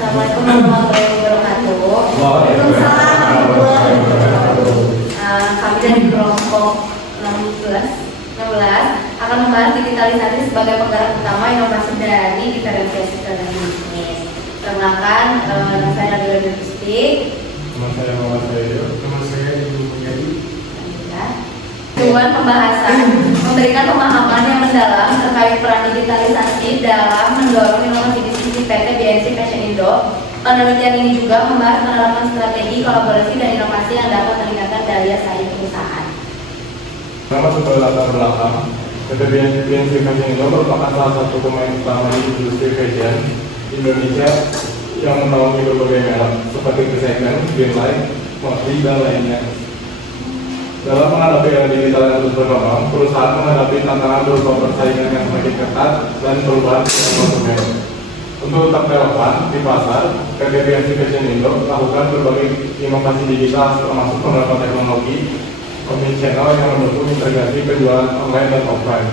Assalamualaikum warahmatullahi wabarakatuh. Waalaikumsalam warahmatullahi wabarakatuh. Kami dari kelompok 16 akan membahas digitalisasi sebagai penggerak utama inovasi dari diferensiasi strategi bisnis. Perkenalkan, saya Nabila Gusti. Teman saya Muhammad Sayo. Teman saya Ibu Mulyadi. Tujuan pembahasan memberikan pemahaman yang mendalam terkait peran digitalisasi dalam mendorong inovasi bisnis di PT BNC Fashion Indo. Penelitian ini juga membahas penerapan strategi kolaborasi dan inovasi yang dapat meningkatkan daya saing perusahaan. Nama sebagai latar belakang, PT BNC Fashion Indo merupakan salah satu pemain utama di industri fashion Indonesia yang menaungi berbagai merek seperti Second, Greenlight, Mochi, dan lainnya. Dalam menghadapi era digital yang terus berkembang, perusahaan menghadapi tantangan berupa persaingan yang semakin ketat dan perubahan sistem konsumen. Untuk tetap relevan di pasar, PT BNC Fashion Indo melakukan berbagai inovasi digital termasuk penerapan teknologi omnichannel yang mendukung integrasi penjualan online dan offline.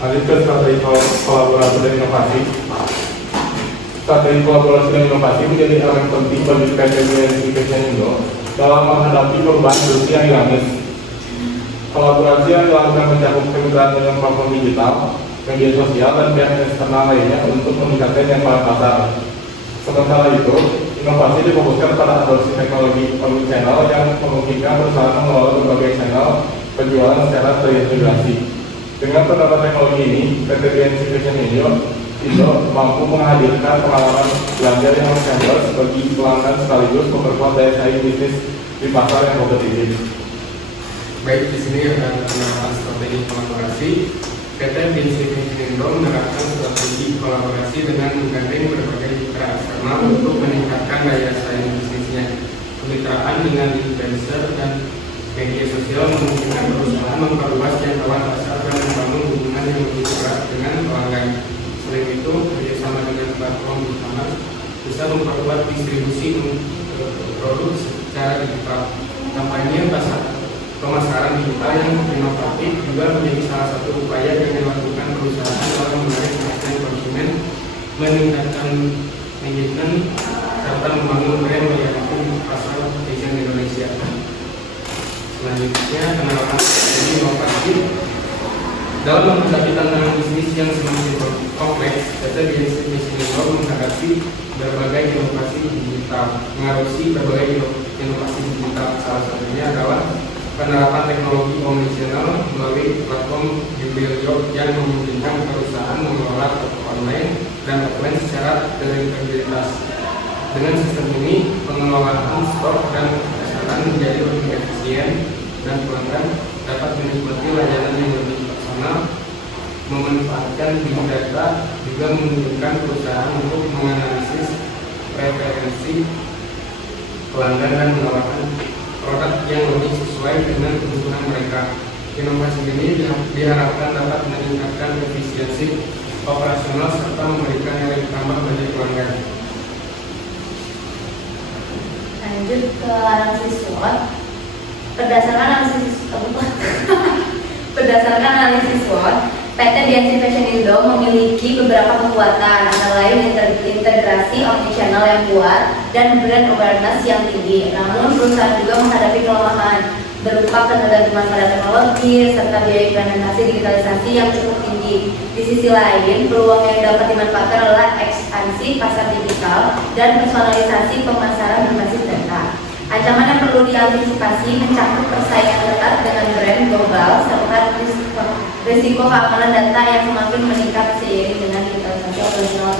Lanjut ke strategi kolaborasi dan inovasi. Strategi kolaborasi dan inovasi menjadi elemen penting bagi PT BNC Fashion Indo dalam menghadapi perubahan industri yang dinamis. Kolaborasi yang dilakukan mencakup kemitraan dengan platform digital, media sosial, dan pihak eksternal lainnya untuk meningkatkan jangkauan pasar. Sementara itu, inovasi difokuskan pada adopsi teknologi omnichannel yang memungkinkan perusahaan mengelola berbagai channel penjualan secara terintegrasi. Dengan penerapan teknologi ini, PT BNC Fashion Indo mampu menghadirkan pengalaman belanja yang omnichannel bagi pelanggan sekaligus memperkuat daya saing bisnis di pasar yang kompetitif. Baik, di sini ada penerapan strategi kolaborasi. PT BNC Fashion Indo menerapkan strategi kolaborasi dengan menggandeng berbagai mitra eksternal untuk meningkatkan daya saing bisnisnya. Kemitraan dengan influencer dan media sosial memungkinkan perusahaan memperluas jangkauan pasar dan membangun hubungan yang lebih erat dengan pelanggan. Selain itu, kerjasama dengan platform e-commerce bisa memperkuat distribusi produk secara digital. Kampanye pemasaran digital yang inovatif juga menjadi salah satu upaya yang dilakukan perusahaan dalam menarik perhatian konsumen, meningkatkan engagement, serta membangun brand loyalty pasar fashion Indonesia. Selanjutnya, penerapan strategi inovasi. Dalam menghadapi tantangan bisnis yang semakin kompleks, PT BNC Fashion Indo menghadapi berbagai inovasi digital, mengadopsi berbagai inovasi digital. Salah satunya adalah penerapan teknologi omnichannel melalui platform Jubilio yang memungkinkan perusahaan mengelola toko online dan offline secara terintegritas. Dengan sistem ini, pengelolaan stok dan pesanan menjadi lebih efisien dan pelanggan dapat menikmati layanan yang lebih personal. Memanfaatkan big data juga memungkinkan perusahaan untuk menganalisis preferensi pelanggan dan menawarkan produk yang lebih sesuai dengan kebutuhan mereka. Inovasi ini diharapkan dapat meningkatkan efisiensi operasional serta memberikan nilai tambah bagi pelanggan. Lanjut ke analisis SWOT. Berdasarkan analisis SWOT, PT BNC Fashion Indo memiliki beberapa kekuatan, antara lain integrasi omnichannel yang kuat dan brand awareness yang tinggi. Namun, perusahaan juga menghadapi kelemahan berupa ketergantungan pada teknologi serta biaya implementasi digitalisasi yang cukup tinggi. Di sisi lain, peluang yang dapat dimanfaatkan adalah ekspansi pasar digital dan personalisasi pemasaran berbasis data. Ancaman yang perlu diantisipasi mencakup persaingan ketat dengan brand global serta risiko keamanan data yang semakin meningkat seiring dengan digitalisasi operasional.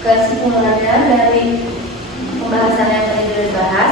Kesimpulannya dari pembahasan yang tadi sudah dibahas,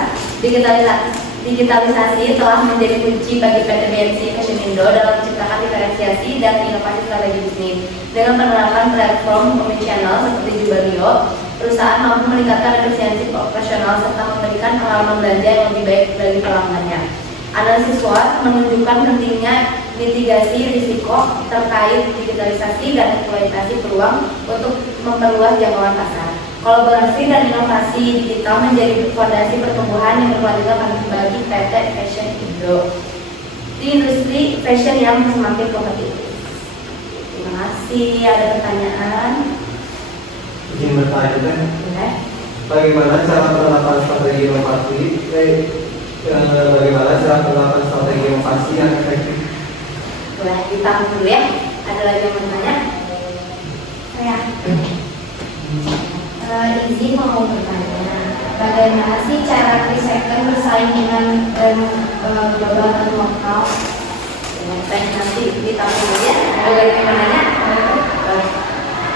digitalisasi telah menjadi kunci bagi PT BNC Fashion Indo dalam menciptakan diferensiasi dan inovasi strategi bisnis. Dengan penerapan platform omnichannel seperti Jubilio, perusahaan mampu meningkatkan efisiensi operasional serta memberikan pengalaman belanja yang lebih baik bagi pelanggannya. Analisis SWOT menunjukkan pentingnya mitigasi risiko terkait digitalisasi dan eksploitasi peluang untuk memperluas jangkauan pasar. Kolaborasi dan inovasi digital menjadi fondasi pertumbuhan yang berkelanjutan bagi PT Fashion Indo. di industri fashion yang semakin kompetitif. Terima kasih. Ada pertanyaan? Izin bertanya teh, Boleh. bagaimana cara penerapan strategi inovasi? Bagaimana cara penerapan strategi inovasi yang efektif? Boleh ditahan dulu ya. Ada lagi yang bertanya? Saya. Izin mau bertanya, bagaimana sih cara recycle bersaing dengan global dan lokal? Nanti ditahan dulu ya. Ada lagi yang bertanya?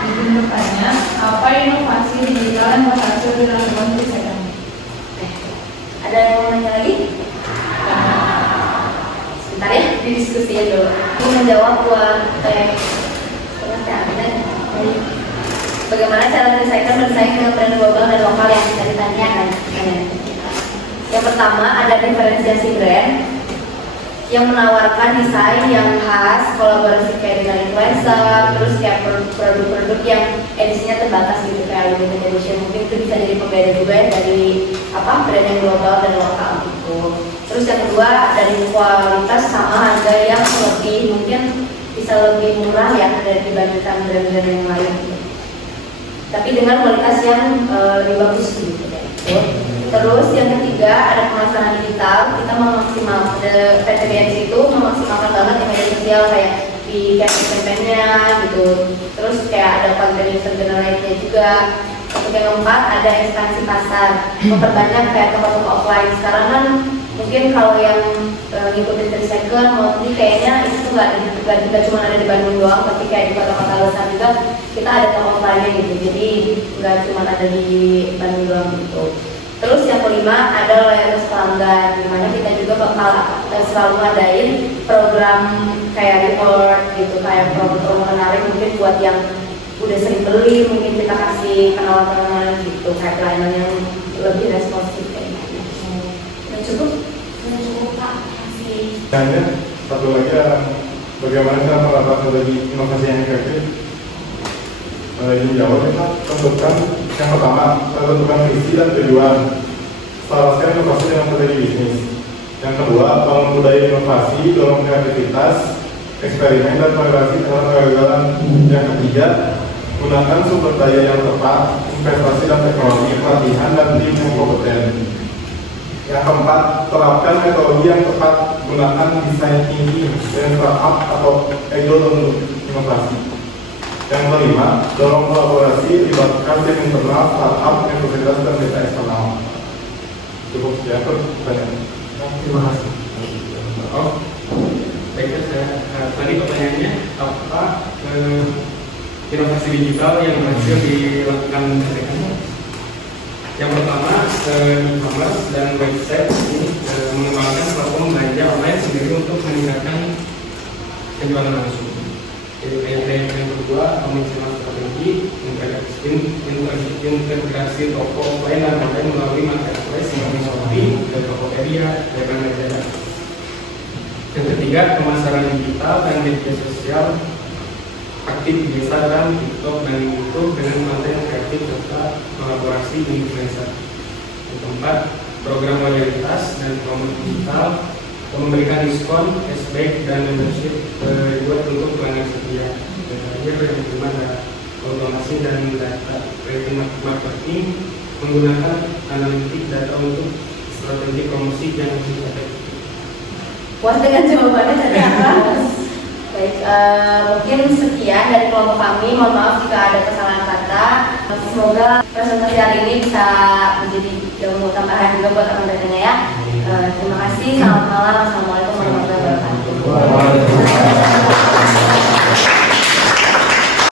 Izin bertanya, apa inovasi digital yang berhasil dilakukan di Sekarang? Ada yang mau nanya lagi? Sebentar ya, didiskusiin dulu. Ini menjawab buat bagaimana cara recycle bersaing dengan brand global dan lokal yang bisa ditanyakan. Yang pertama ada diferensiasi brand yang menawarkan desain yang khas, kolaborasi kayak dengan influencer, terus kayak produk-produk yang edisinya terbatas gitu kayak limited edition, mungkin itu bisa jadi pembeda juga ya dari brand yang global dan lokal gitu. Terus yang kedua dari kualitas sama harga yang mungkin bisa lebih murah ya dari dibandingkan brand-brand yang lain gitu. Tapi dengan kualitas yang lebih bagus gitu ya. Terus yang ketiga ada pemasaran digital. Kita memaksimal PT BNC itu memaksimalkan banget di media sosial kayak di campaign-nya gitu. Terus kayak ada content user generate-nya juga. Untuk yang keempat ada ekspansi pasar, memperbanyak kayak toko-toko offline. Sekarang kan mungkin kalau yang ngikutin recycle mostly kayaknya itu nggak cuma ada di Bandung doang, tapi kayak di kota-kota besar juga kita ada toko offline-nya gitu. Jadi nggak cuma ada di Bandung doang gitu. Terus yang kelima ada loyalitas pelanggan, dimana kita juga bakal selalu ngadain program kayak reward gitu, kayak promo menarik mungkin buat yang udah sering beli, mungkin kita kasih penawaran gitu, kayak pelayanan yang lebih responsif kayak gitu. Udah cukup? Udah cukup Pak, kasih. Tanya satu lagi, bagaimana cara penerapan strategi inovasi yang efektif? Izin jawab, kita tentukan yang pertama, tentukan visi dan tujuan. Selaraskan inovasi dengan strategi bisnis. Yang kedua, bangun budaya inovasi, dorong kreativitas, eksperimen dan toleransi dalam kegagalan. Yang ketiga, gunakan sumber daya yang tepat, investasi dan teknologi, pelatihan dan tim yang kompeten. Yang keempat, terapkan metodologi yang tepat, gunakan desain tinggi dan startup atau agile untuk inovasi. Yang kelima, dorong kolaborasi, libatkan tim internal, startup, universitas, dan data eksternal. Cukup sekian pertanyaan. Terima kasih. Oh, baiklah saya tadi pertanyaannya apa inovasi digital yang berhasil dilakukan Sekarang? Yang pertama, e-commerce dan website ini mengembangkan platform belanja online sendiri untuk meningkatkan penjualan langsung. Yang kedua, pemasaran strategi integrasi toko offline dan online melalui marketplace seperti Shopee, Tokopedia, dan Lazada. Yang ketiga, pemasaran digital dan media sosial aktif di Instagram, TikTok, dan YouTube dengan konten kreatif serta kolaborasi influencer. Yang keempat, program loyalitas dan promosi digital memberikan diskon, cashback, dan membership dibuat untuk pelanggan setia. Dan terakhir yang kelima ada otomasi dan data rating marketing menggunakan analitik data untuk strategi promosi yang lebih efektif. Puas dengan jawabannya tadi apa? Baik, mungkin sekian dari kelompok kami. Mohon maaf jika ada kesalahan kata. Semoga presentasi hari ini bisa menjadi ilmu tambahan juga buat teman-temannya ya. Terima kasih. Selamat malam. Assalamualaikum warahmatullahi wabarakatuh.